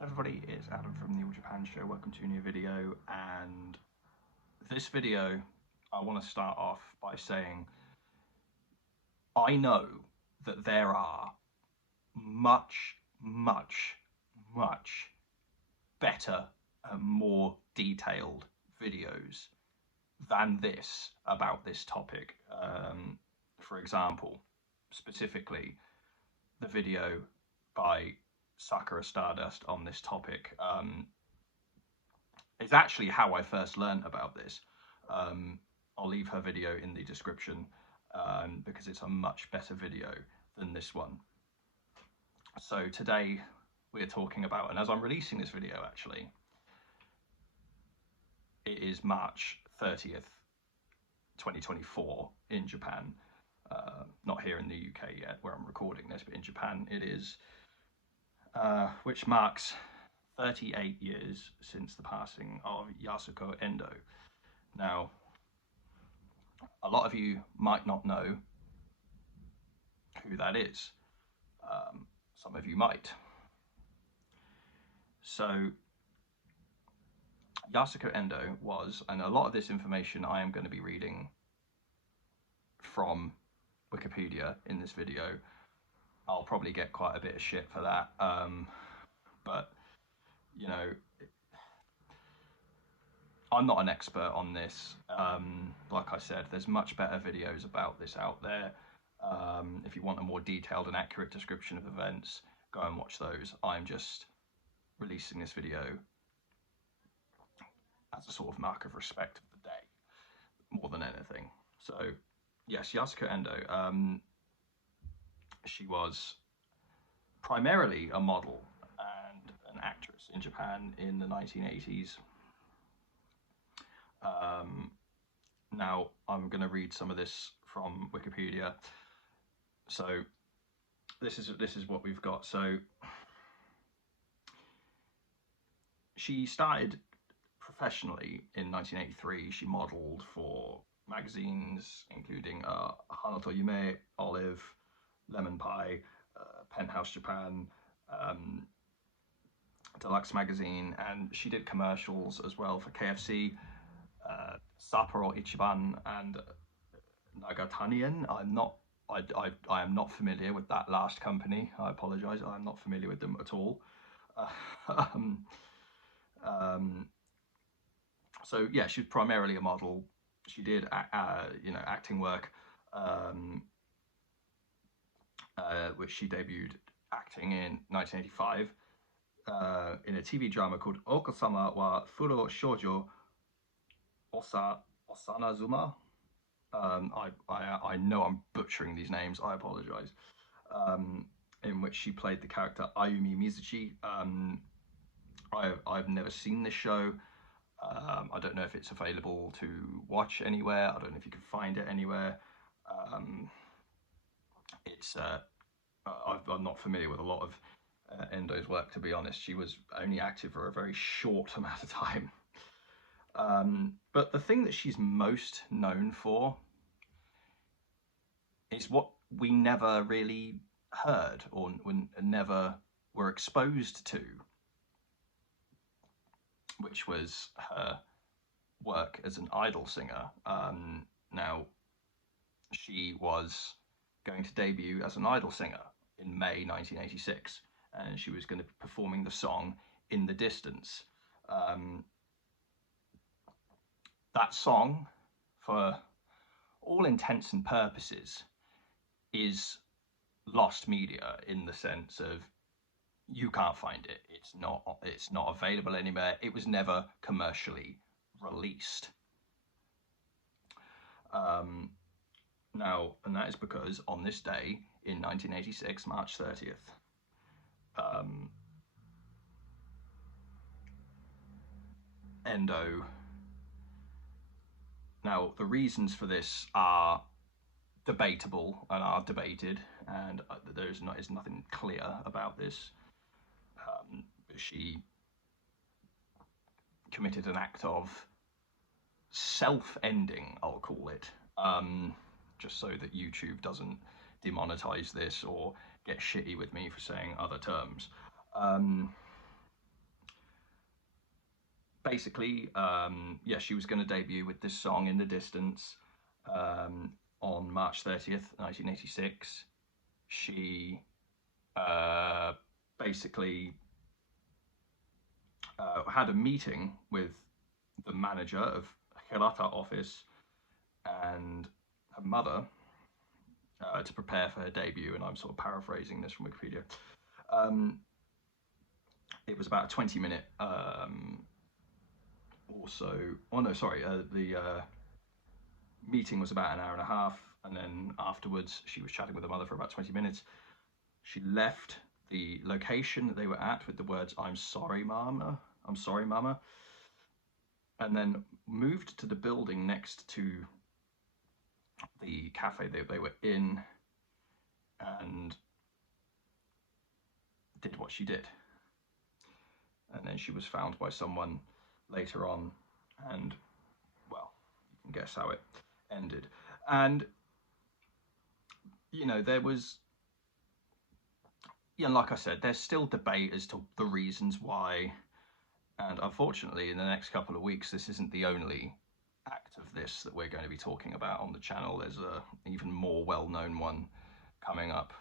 Everybody, it's Adam from the All Japan Show. Welcome to a new video, and this video I want to start off by saying I know that there are much better and more detailed videos than this about this topic. For example, specifically the video by Sakura Stardust on this topic is actually how I first learned about this. I'll leave her video in the description because it's a much better video than this one. So today we're talking about, and as I'm releasing this video actually, it is March 30th, 2024 in Japan. Not here in the UK yet where I'm recording this, but in Japan it is, which marks 38 years since the passing of Yasuko Endo. Now, a lot of you might not know who that is. Some of you might. So, Yasuko Endo was, and a lot of this information I am going to be reading from Wikipedia in this video. I'll probably get quite a bit of shit for that, but you know, I'm not an expert on this. Like I said, there's much better videos about this out there. If you want a more detailed and accurate description of events, go and watch those. I'm just releasing this video as a sort of mark of respect of the day, more than anything. So, yes, Yasuko Endo. She was primarily a model and an actress in Japan in the 1980s. Now I'm going to read some of this from Wikipedia. So this is what we've got. So she started professionally in 1983. She modeled for magazines including Hanato Yume, Olive, Lemon Pie, Penthouse Japan, Deluxe Magazine, and she did commercials as well for KFC, Sapporo Ichiban, and Nagatanien. I am not familiar with that last company. I apologise. I'm not familiar with them at all. So yeah, she's primarily a model. She did acting work, which she debuted acting in 1985 in a TV drama called Okasama wa Furo Shoujo Osanazuma. I know I'm butchering these names, I apologise. In which she played the character Ayumi Mizuchi. I've never seen this show. I don't know if it's available to watch anywhere. I don't know if you can find it anywhere. I'm not familiar with a lot of Endo's work, to be honest. She was only active for a very short amount of time. But the thing that she's most known for is what we never really heard or never were exposed to, which was her work as an idol singer. Now, she was going to debut as an idol singer in May 1986, and she was going to be performing the song In the Distance. That song, for all intents and purposes, is lost media in the sense of you can't find it. It's not available anywhere. It was never commercially released. Now, and that is because on this day in 1986, March 30th, Endo. Now, the reasons for this are debatable and are debated, and there's nothing clear about this. She committed an act of self-ending, I'll call it, just so that YouTube doesn't demonetize this or get shitty with me for saying other terms. basically, yeah, she was going to debut with this song In the Distance on March 30th, 1986. She basically had a meeting with the manager of Hirata office and her mother to prepare for her debut, and I'm sort of paraphrasing this from Wikipedia. It was about a 20-minute the meeting was about an hour and a half, and then afterwards she was chatting with her mother for about 20 minutes. She left the location that they were at with the words, I'm sorry, Mama, and then moved to the building next to the cafe that they were in and did what she did. And then she was found by someone later on, and, well, you can guess how it ended. And, you know, there was, yeah, like I said, there's still debate as to the reasons why. And unfortunately, in the next couple of weeks, this isn't the only act of this that we're going to be talking about on the channel. There's a even more well-known one coming up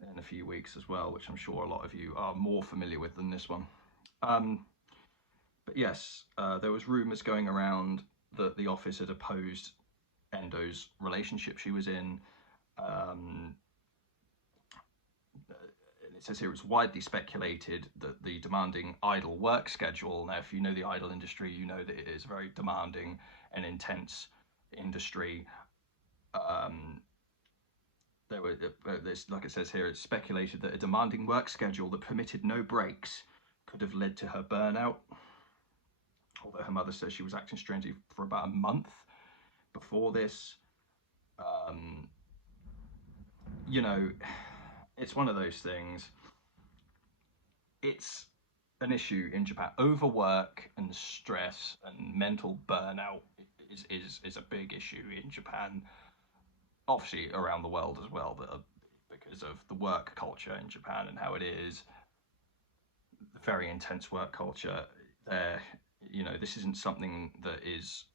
in a few weeks as well, which I'm sure a lot of you are more familiar with than this one. But yes, there was rumours going around that the office had opposed Endo's relationship she was in. It says here it's widely speculated that the demanding idol work schedule, now if you know the idol industry, you know that it is a very demanding and intense industry. Like it says here, it's speculated that a demanding work schedule that permitted no breaks could have led to her burnout. Although her mother says she was acting strangely for about a month before this. You know, it's one of those things. It's an issue in Japan. Overwork and stress and mental burnout is a big issue in Japan. Obviously around the world as well, but because of the work culture in Japan and how it is, the very intense work culture there. You know, this isn't something that is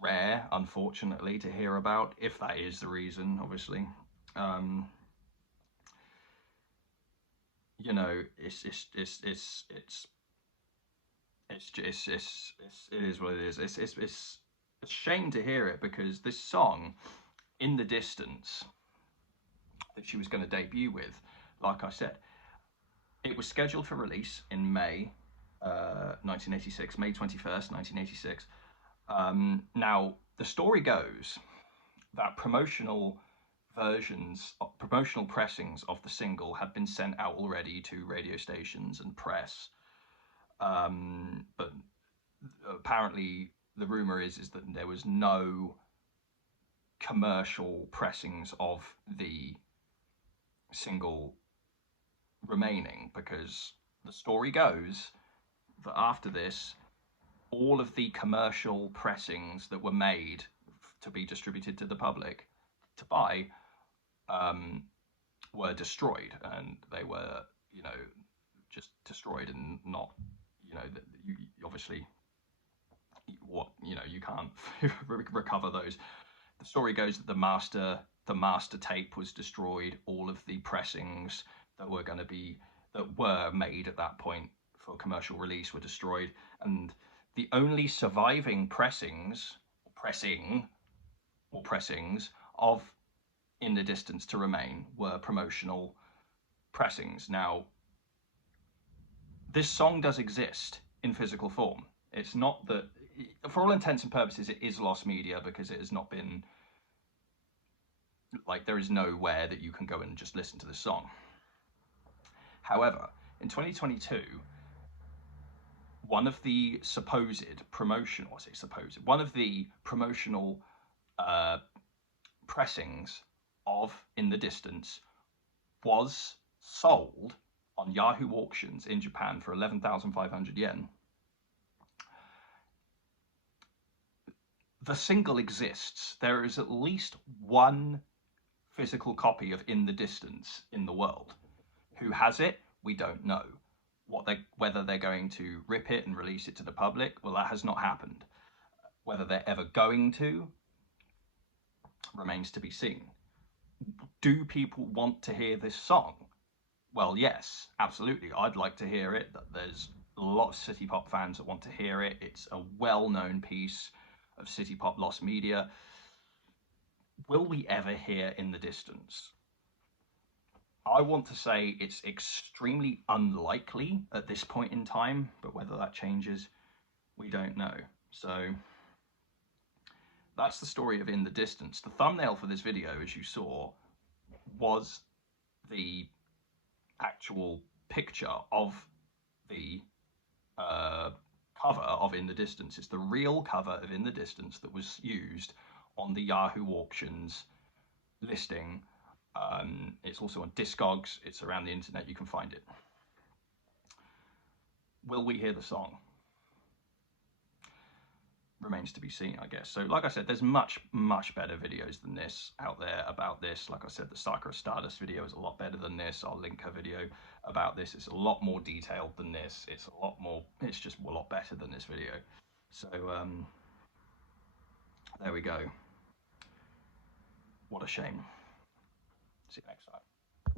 rare, unfortunately, to hear about, if that is the reason, obviously. You know, it is what it is. It's a shame to hear it, because this song, In the Distance, that she was going to debut with, like I said, it was scheduled for release in May 1986, May 21st, 1986. Now, the story goes that promotional pressings of the single had been sent out already to radio stations and press. But apparently the rumor is that there was no commercial pressings of the single remaining, because the story goes that after this, all of the commercial pressings that were made to be distributed to the public to buy were destroyed, and they were, you know, just destroyed, and not, you know, you obviously, what, you know, you can't recover those. The story goes that the master tape was destroyed. All of the pressings that were made at that point for commercial release were destroyed, and the only surviving pressings of In the Distance to remain were promotional pressings. Now, this song does exist in physical form. It's not that, for all intents and purposes, it is lost media, because it has not been, like, there is nowhere that you can go and just listen to the song. However, in 2022, one of the promotional pressings of In the Distance was sold on Yahoo auctions in Japan for 11,500 yen. The single exists. There is at least one physical copy of In the Distance in the world. Who has it? We don't know. whether they're going to rip it and release it to the public, well, that has not happened. Whether they're ever going to remains to be seen. Do people want to hear this song? Well, yes, absolutely. I'd like to hear it. There's a lot of city pop fans that want to hear it. It's a well-known piece of city pop lost media. Will we ever hear In the Distance? I want to say it's extremely unlikely at this point in time, but whether that changes, we don't know. So that's the story of In the Distance. The thumbnail for this video, as you saw, was the actual picture of the cover of In the Distance. It's the real cover of In the Distance that was used on the Yahoo auctions listing. It's also on Discogs. It's around the internet. You can find it. Will we hear the song? Remains to be seen, I guess. So like I said, there's much better videos than this out there about this. Like I said, the Sakura Stardust video is a lot better than this. I'll link her video about this. It's a lot more detailed than this. It's just a lot better than this video. So there we go. What a shame. See you next time.